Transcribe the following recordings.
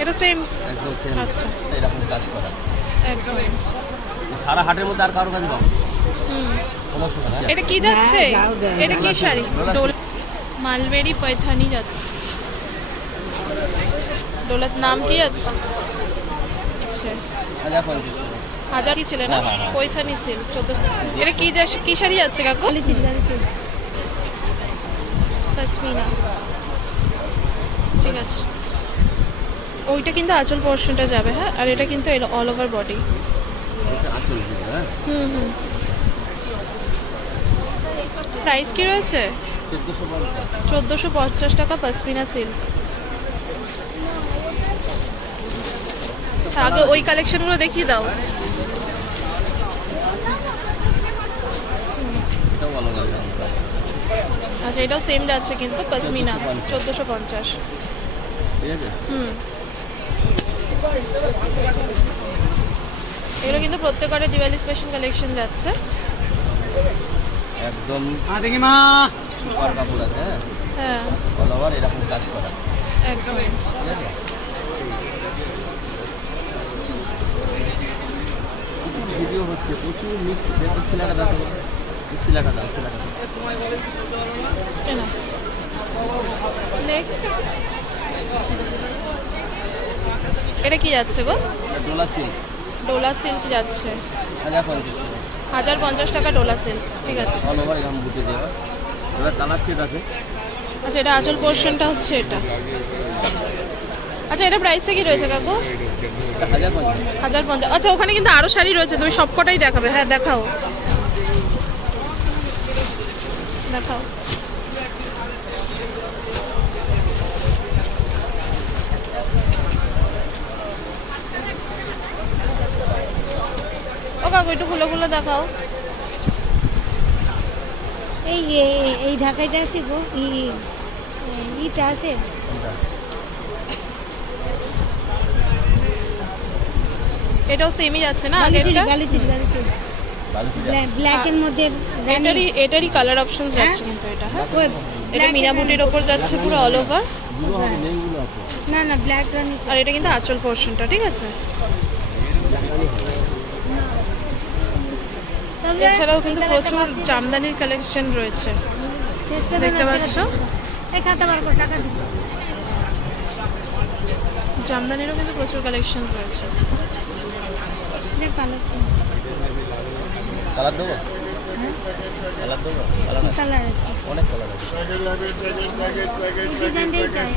এটা সেম একদম সেম আচ্ছা। এরকম কাজ করা। একদম সারা হাটের মধ্যে আর কারও কাছে পাবো এটা কি যাচ্ছে? হ্যাঁ। এটা কি শাড়ি? ডোল মালবেরি পৈথানি যাচ্ছে। ডোলার নাম কি আছে আচ্ছা। হাজার পঞ্চাশ। টাকা হাজার কি ছিল না। পৈথানি সিল্ক চোদ্দ। এটা কি যাচ্ছে কি শাড়ি যাচ্ছে কাকু? পশমিনা ঠিক আছে। ওইটা কিন্তু আঁচল পোর্শনটা যাবে হ্যাঁ? আর এটা কিন্তু অল ওভার বডি হুম হুম। প্রাইস কি রয়েছে? চোদ্দোশো পঞ্চাশ টাকা পাসমিনা সিল্ক আগে ওই কালেকশনগুলো দেখিয়ে দাও। আচ্ছা এটাও সেম যাচ্ছে কিন্তু পশমিনা চোদ্দোশো পঞ্চাশ। হুম। এগুলো কিন্তু প্রত্যেকবারে দিওয়ালি স্পেশাল কালেকশন যাচ্ছে। একদম সুপার কাপড় আছে হ্যাঁ? হ্যাঁ। অল ওভার এরকম কাজ করা। একদম প্রচুর ভিডিও হচ্ছে প্রচুর নিচ্ছে দেখো। দেখো শিলাটা দাও শিলাটা দাও। নেক্সট এটা কি যাচ্ছে গো? ডোলা সিল্ক। ডোলা সিল্ক যাচ্ছে। হাজার পঞ্চাশ টাকা। হাজার পঞ্চাশ টাকা ডোলা সিল্ক ঠিক আছে। অল ওভার এরকম বুটে দেওয়া এবার। কালার সেট আছে। আচ্ছা এটা আঁচল পোর্শনটা হচ্ছে এটা। আচ্ছা এটা প্রাইসটা কি রয়েছে কাকু? হাজার পঞ্চাশ। আচ্ছা ওখানে কিন্তু আরও শাড়ি রয়েছে তুমি সবকটাই দেখাবে। হ্যাঁ দেখাও। দেখাও। কাকু একটু খুলে খুলে দেখাও। এই এই ঢাকাইটা আছে গো ইটা আছে। এটাও সেমই যাচ্ছে না আগেরটা? মধ্যে এটারই এটারই কালার অপশন যাচ্ছে কিন্তু এটা হ্যাঁ? এটা মিনা বুটির ওপর যাচ্ছে পুরো অল ওভার না না ব্ল্যাক রানি আর এটা কিন্তু আঁচল পোর্শনটা ঠিক আছে? এছাড়াও কিন্তু প্রচুর জামদানির কালেকশন রয়েছে। দেখতে পাচ্ছ? জামদানিরও কিন্তু প্রচুর কালেকশন রয়েছে। কালার কালার দেবো? কালার দেবো? কালার আছে? অনেক কালার আছে। ডিজাইনটাই চাই।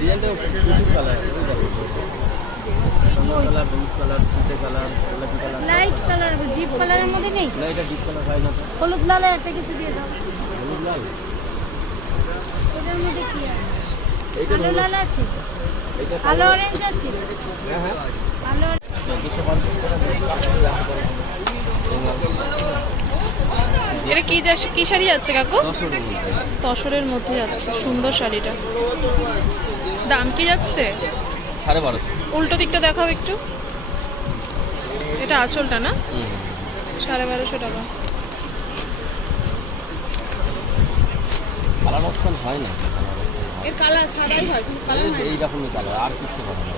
ডিজাইনটা প্রচুর কালার আছে ওই দেখো কালার ব্লু কালার ফুটে কালার গোলাপি কালার লাইট কালার ডিপ কালারের মধ্যে নেই? না এটা ডিপ কালার হয় না হলুদ লালের একটা কিছু দিয়ে দাও। হলুদ লাল? ওটার মধ্যে কি আছে? আলো লাল আছে? আলো অরেঞ্জ আছে? হ্যাঁ হ্যাঁ। আলো এটা কি যাচ্ছে কি শাড়ি যাচ্ছে কাকু? তসরের মধ্যে। যাচ্ছে সুন্দর শাড়িটা। দাম কি যাচ্ছে? সাড়ে বারোশো। উল্টো দিকটা দেখাও একটু। এটা আঁচলটা না? সাড়ে বারোশো টাকা। কালার অপশন হয় না। এর কালার সাদাই হয় কিন্তু কালার এই- এইরকমই কালার আর কিচ্ছু করে না।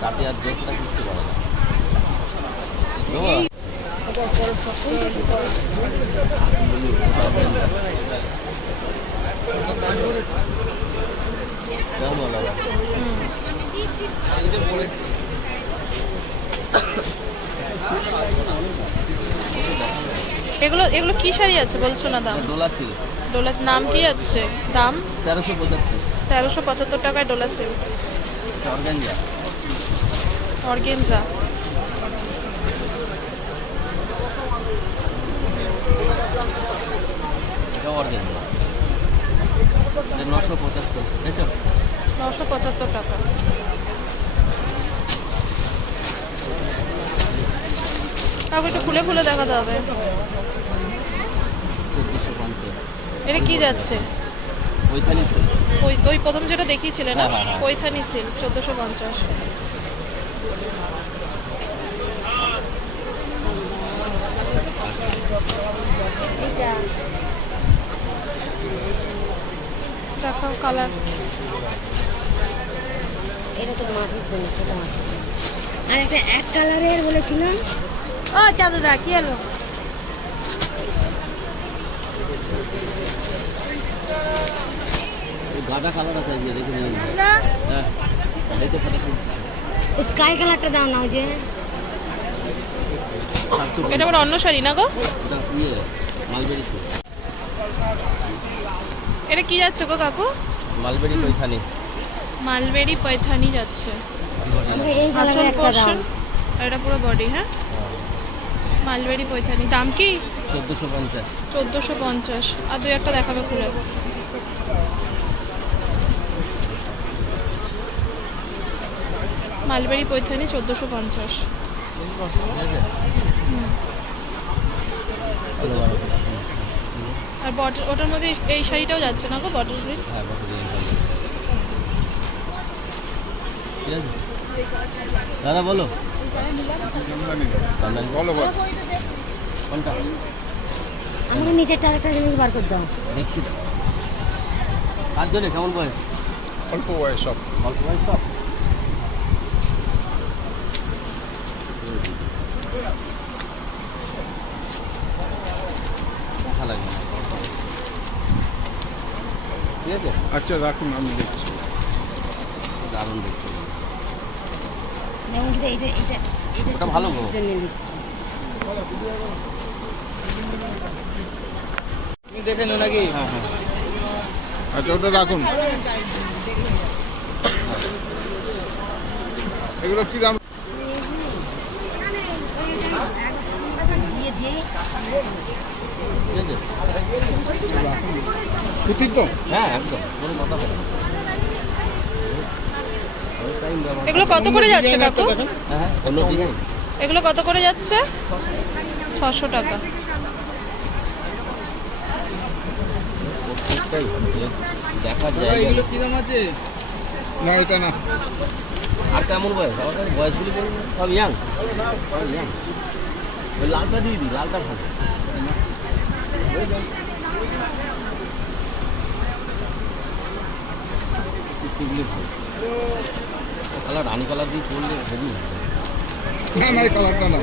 তাতে আর ড্রেসটা কিচ্ছু করে না? কেমন আবার? এগুলো এগুলো কি শাড়ি আছে? বলছো না দাম? ডোলা সিল্ক। ডোলার নাম কি আছে? দাম? তেরোশো পঁচাত্তর। তেরোশো পঁচাত্তর টাকায় ডোলা সিল্ক। অর্গানজা। নশো পঁচাত্তর নশো পঁচাত্তর টাকা। তারপর একটু খুলে খুলে দেখাতে হবে এটা কি যাচ্ছে? সিল্ক ওই ওই প্রথম যেটা দেখিয়েছিলে না? হ্যাঁ, হ্যাঁ, হ্যাঁ। পৈথানি সিল্ক চোদ্দোশো পঞ্চাশ। এটা দেখাও কালার এটা তো মাছের জন্য আর একটা এক কালারের বলেছিলাম ও চাঁদা কি হলো? ওই গাটা কালার আছে এই যে দেখে নিন হ্যাঁ এই তো স্কাই কালারটা দাও না যে। এটা আবার অন্য শাড়ি না গো? এটা ইয়ে মালবেরি এটা কি যাচ্ছে গো কাকু? মালবেরি পৈথানি মালবেরি পয়থানি যাচ্ছে। আঁচল পোর্শন এটা পুরো বডি হ্যাঁ? মালবেরি পয়থানি দাম কি? চোদ্দোশো পঞ্চাশ। চোদ্দোশো পঞ্চাশ। আর দুই একটা দেখাবে খুলে। মালবেরি পৈথানি চোদ্দোশো পঞ্চাশ। আর বটল ওটার মধ্যে এই শাড়িটাও যাচ্ছে না গো বটল গ্রিন হ্যাঁ দাদা বলো। কোনটা আমাকে নিচের টাকাটা জিনিস বার করে দাও। দেখছি তো। কার জন্য? কেমন বয়স? অল্প বয়স সব। অল্প বয়স সব? ঠিক আছে? আচ্ছা রাখুন আমি দেখছি। দারুণ দেখতে। এটা ওটা ভালো গো। নিচ্ছি। তুমি দেখে নো নাকি? হ্যাঁ হ্যাঁ। আচ্ছা ওটা রাখুন। এগুলো কি দাম? সুতির তো? হ্যাঁ একদম। কোনো কথা হবে না অনেক time ব্যবহার- এগুলো কত করে যাচ্ছে কাকু? এগুলো কত করে যাচ্ছে? ছশো টাকা। না এটা না আর কেমন বয়স বলুন সব ইয়াং দিয়ে দিই ভালো। কালার রানি কালার দিয়ে করলে হেভি। না না এই কালারটা না।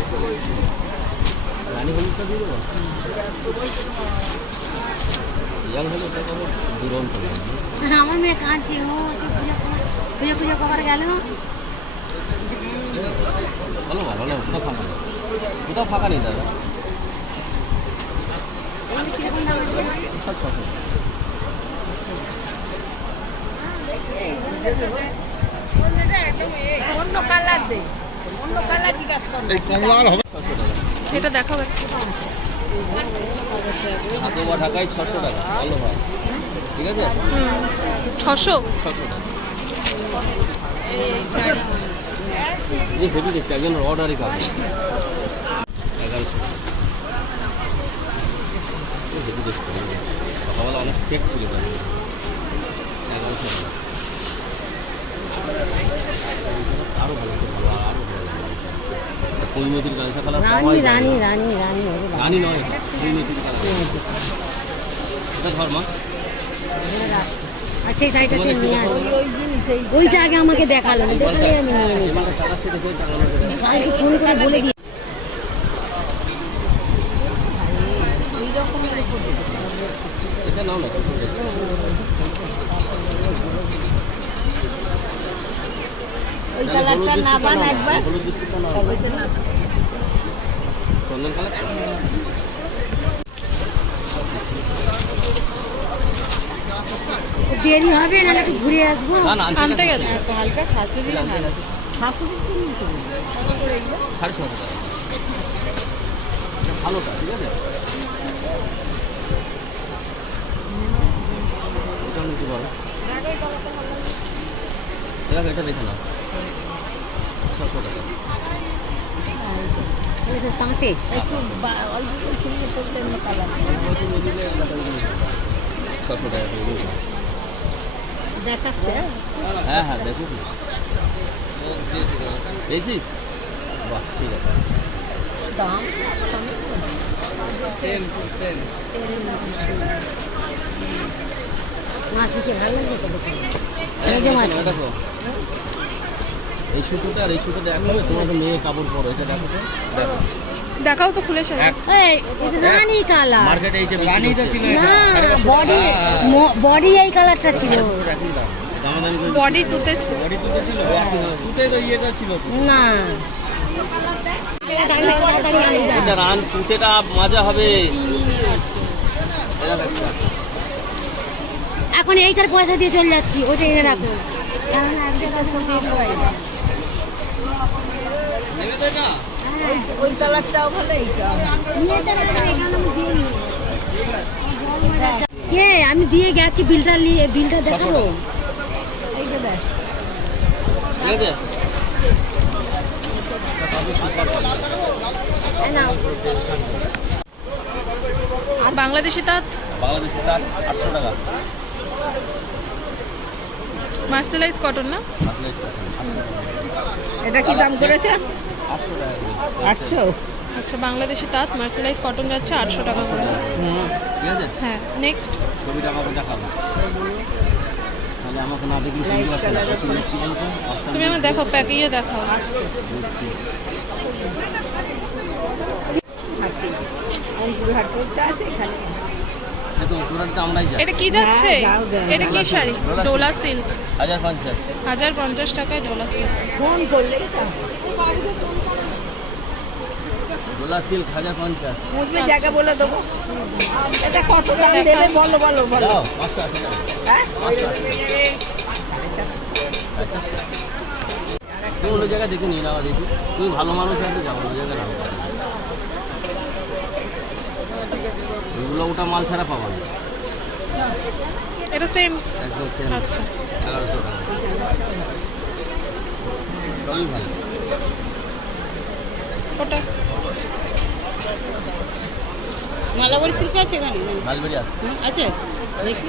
রানি হলুদটা দিয়ে দেবো? ইয়াং হলে ওটা কোনো দুরন্ত লাগবে আমার মেয়ে কাঁদছে ও পুজো পুজো কবার গেল। ভালো ভালো ভালো কোথাও ফাঁকা নেই। কোথাও ফাঁকা নেই দাদা। ছশো অন্য কালার দে। অন্য কালার জিজ্ঞাসা করো। এই কমলা আর হবে? ছশো টাকা এটা দেখাও একটু। ঢাকায় ছশো টাকা ভালো হয়। ঠিক আছে? ছশো। ছশো টাকা। এই হেভি দেখতে একজন অর্ডারই কাজ। এগারোশো। হেভি দেখতে সকালবেলা অনেক সেট ছিল এগারোশো টাকা আরও ভালো খুব ভালো আরও ভালো পরিণতির গালসা কালার রানী রানী রানী রানী রানী নয় পরিণতির কালার এটা ধর মা। আর সেই শাড়িটা সে নিয়ে আসবে। ওইটা আগে আমাকে দেখাল না দেখালে আমি নিয়ে নিই এবারে টাকা সেটা করে টাকা নেবে কালকে ফোন করে বলে দিই এটা নাও না। ওই কালারটা না বান একবার। হলুদ ওইটা না। চন্দন কালার দেরি হবে না একটু ঘুরে আসব। আনতে গেছে। হালকা শাশুড়ি শাশুড়ি সাড়ে ছশো টাকা। এটা ভালোটা ঠিক আছে? এটা পারো এটা দেখে না ছশো টাকা তাঁতে একটু অল্প করে পড়লে ছশো টাকা দেখাচ্ছে? হ্যাঁ হ্যাঁ দেখো কি বাহ ঠিক আছে দাম মাসিকে ভালো লাগে দেখুন দেখো এই সুতোটা আর এই তোমরা তো মেয়ে কাপড় পরো এটা দেখো দেখাও তো খুলে এই রানী কালার। মার্কেটে এইটা রানী তো ছিল না বডি বডি এই কালারটা ছিল। দাম দামাদামি করে বডি তুতে ছিল। তুতে তো ইয়েটা ছিল। না। যা। এটা রান তুতেটা মজা হবে। এখন এইটার পয়সা দিয়ে চলে যাচ্ছি ওটা এনে রাখো। এখন এক জায়গায় সব দিয়ে দেবো এই। নেবে তো এটা ওই কালারটাও ভালো কে? আমি দিয়ে গেছি বিলটা নিয়ে বিলটা দেখাবো। দেখ। আর বাংলাদেশি তাঁত? বাংলাদেশি তার আটশো টাকা। মার্সেলাইজ কটন না? এটা কি দাম করেছে? আটশো আচ্ছা বাংলাদেশি তাঁত মার্সেলাইজ কটন যাচ্ছে আটশো টাকা করে। ঠিক আছে? হ্যাঁ নেক্সট ছবিটা আমাকে দেখাবো। তাহলে আমাকে না দেখলে না। তুমি আমার দেখো প্যাকিংয়ে দেখাও। এটা কি যাচ্ছে? হ্যাঁ। এটা কি শাড়ি? ডোলা সিল্ক। হাজার পঞ্চাশ। হাজার পঞ্চাশ টাকায় ডোলা সিল্ক। ফোন করলে ডোলা সিল্ক হাজার পঞ্চাশ। বুঝবে জায়গা বলে দেবো। এটা কত দাম দেবে? বলো বলো বলো। হ্যাঁ? আচ্ছা। তুমি অন্য জায়গায় দেখে নিয়ে নাও দেখি তুমি ভালো মানুষ আছে যাও অন্য জায়গায় নাও। ওইগুলো ওটা মাল ছাড়া পাবো না। এটা সেম একদম সেম আচ্ছা। এগারোশো টাকা। সবই ভালো। ওটা? মালাবাড়ি সিল্ক আছে এখানে মালবেরি আছে। আছে? দেখি।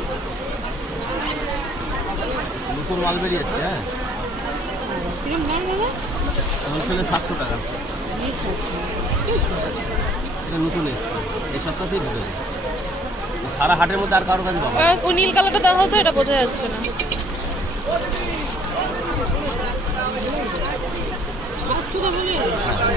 নতুন মালবেরি আসছে হ্যাঁ। কিরম দাম দাদা? হোলসেলে সাতশো টাকা। এটা নতুন এসছে। এই সপ্তাহতেই ঢুকে সারা হাটের মধ্যে আর কারও কাছে পাবো ও নীল কালারটা দেখাও তো এটা বোঝা যাচ্ছে না।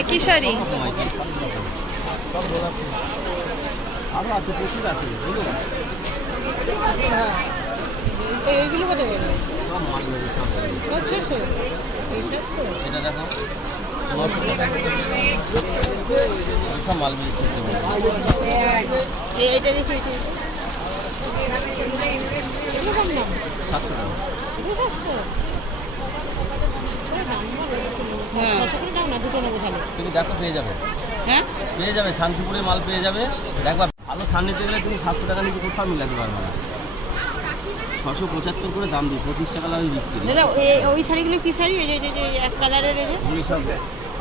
একই শাড়ি? রোল আছে প্রচুর আছে বুঝলো? এইগুলো কত করে? ছশো এটা দেখো। সেট এইটা দেখি সাতশো টাকা এগুলো সস্তা হ্যাঁ ছশো করে দাও না দুটো নেব তাহলে তুমি দেখো পেয়ে যাবে। হ্যাঁ? পেয়ে যাবে শান্তিপুরের মাল পেয়ে যাবে। দেখবা ভালো ধান নিতে গেলে তুমি সাতশো টাকা নিচে কোথাও মিলাতে পারবে না। ছশো পঁচাত্তর করে দাম দিই পঁচিশ টাকা লাগে বিক্রি। ওই শাড়িগুলো কি শাড়ি? এই যে এক কালারের এই যে। সব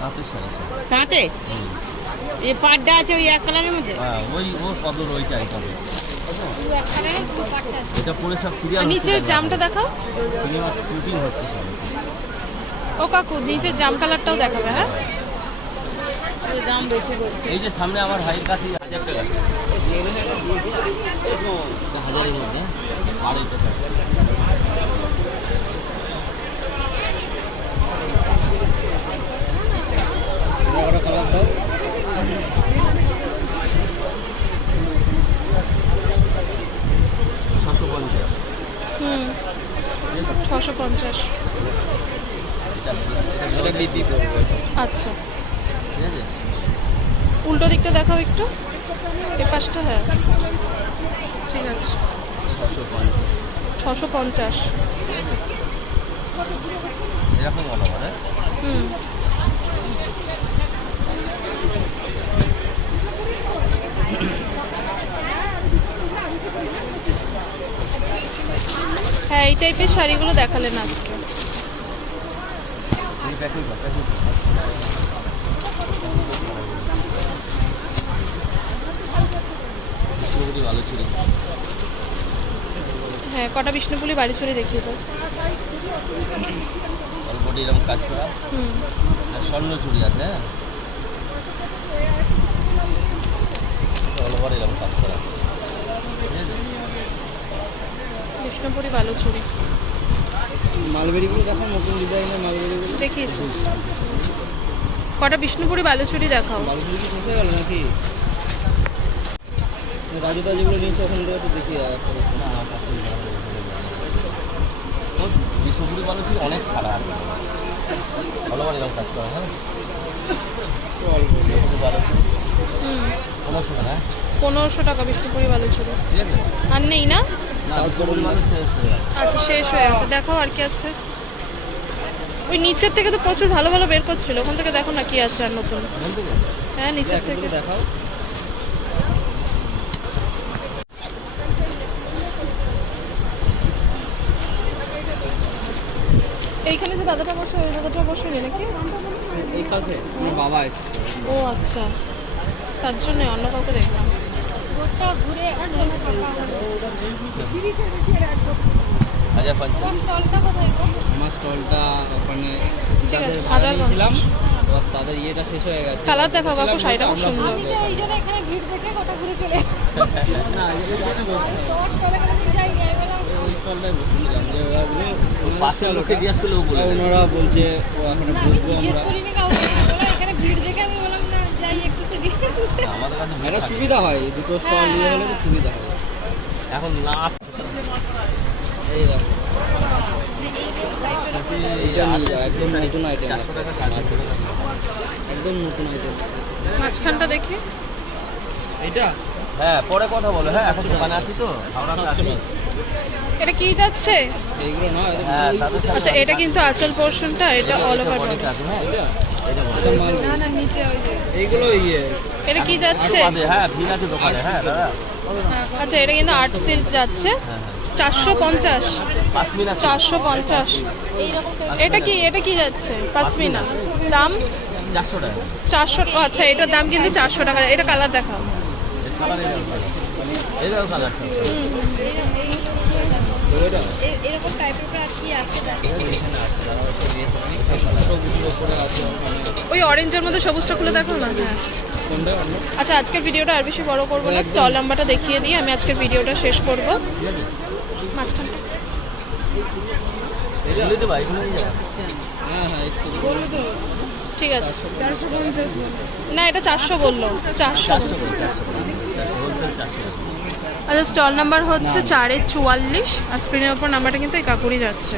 রাতের শাড়ি তাঁতে? এই পাটটা আছে ওই এক কালারের মধ্যে? হ্যাঁ ওই ও কদর ওইটাই তবে। এক এটা পরে সব সিরিয়াল নিচের জামটা দেখাও। সিনেমা শুটিং হচ্ছে সব। ও কাকু নিচের জাম কালারটাও দেখাবে হ্যাঁ? দাম বেশি বলছে। এই যে সামনে আমার ভাইয়ের কাছে হাজার টাকা। এটা হাজারের মধ্যে আড়াইটা থাকছে কালার দাও ছশো পঞ্চাশ হুম ছশো পঞ্চাশ এটা এটা বৃদ্ধি আচ্ছা ঠিক আছে উল্টো দিকটা দেখাও একটু এ পাশটা হ্যাঁ ঠিক আছে ছশো পঞ্চাশ পঞ্চাশ। এরকম বলা মানে হুম। হ্যাঁ এই টাইপের শাড়িগুলো দেখালেন আজকে। ভালো চুরি। হ্যাঁ কটা বিষ্ণুপুলি বাড়ি ছড়ি দেখিয়ে তো অল্পটি এরকম কাজ করা? হুম। আর স্বর্ণ চুড়ি আছে হ্যাঁ? অল্পর এরকম কাজ করা। বিষ্ণুপুরি বালু ছড়ি মালবেরিগুলো দেখো নতুন ডিজাইনের মালবেরিগুলো। দেখিয়েছি। কটা বিষ্ণুপুরি বালুচুরি দেখাও। বালুচুরি কি শেষ হয়ে গেল নাকি? রাজুদা যেগুলো নিয়েছে ওখান থেকে একটু দেখি আর বিশ্বপুরি ভালো চুড়ি অনেক সারা আছে। অল্পর এরকম কাজ করা হ্যাঁ? ভালো হুম। পনেরোশো টাকা হ্যাঁ? পনেরোশো টাকা বিষ্ণুপুরি ঠিক আছে? আর নেই না? না শেষ হয়ে গেছে আচ্ছা শেষ হয়ে আছে। দেখাও আর কি আছে। ওই নিচের থেকে তো প্রচুর ভালো ভালো বের করছিল। ওখান থেকে দেখো না কি আছে আর নতুন। হ্যাঁ নিচের থেকে। দেখাও। এইখানে যে দাদাটা বসে ওই দাদাটা বসে নেই নাকি? এই পাশে আমার বাবা এসছে। ও আচ্ছা। তার জন্য অন্য কাউকে দেখলাম। হাজার পঞ্চাশ। আমার স্টলটা ওখানে ঠিক আছে, হাজার পঞ্চাশ। তাদের ইয়েটা শেষ হয়ে গেছে। কালার দেখাও কাকু শাড়িটা খুব সুন্দর। জন্য পাশের stall লোককে করলে বলে ওনারা বলছে ও এখানে বসবো আমরা। না, আমাদের কাছে ভিড় এটা সুবিধা হয় দুটো স্টল হলে সুবিধা হয়। এখন না এই দেখো। একদম নতুন আইটেম একদম নতুন আইটেম মাঝখানটা দেখি। এইটা হ্যাঁ পরে কথা বলো। হ্যাঁ এখন দোকানে আসি তো হাওড়াতে আসি এটা কি যাচ্ছে? এইগুলো না এটা হ্যাঁ আচ্ছা এটা কিন্তু আঁচল পোর্শনটা এটা অল ওভার হ্যাঁ? এটা? এটা বডি। না না নিচে ওই যে। এইগুলো ইয়ে। এটা কি যাচ্ছে? হ্যাঁ ভিড় আছে দোকানে হ্যাঁ দাদা। আচ্ছা এটা কিন্তু আর্ট সিল্ক যাচ্ছে। হ্যাঁ চারশো পঞ্চাশ। পাঁচমিন চারশো পঞ্চাশ। এটা কি এটা কি যাচ্ছে? পাসমিনা। দাম? চারশো টাকা। চারশো আচ্ছা এটার দাম কিন্তু চারশো টাকা। এটা কালার দেখাও। এরকম টাইপের সবগুলো উপরে আছে ওই অরেঞ্জের মধ্যে সবুজটা খুলে দেখো না? হ্যাঁ। আচ্ছা আজকের ভিডিওটা আর বেশি বড় করব না। স্টল নাম্বারটা দেখিয়ে দিয়ে আমি আজকের ভিডিওটা শেষ করব। ঠিক আছে। না, এটা চারশো বলল। চারশো আচ্ছা স্টল নাম্বার হচ্ছে চারের চুয়াল্লিশ আর স্ক্রিনের ওপর নাম্বারটা কিন্তু এই কাকুরই যাচ্ছে।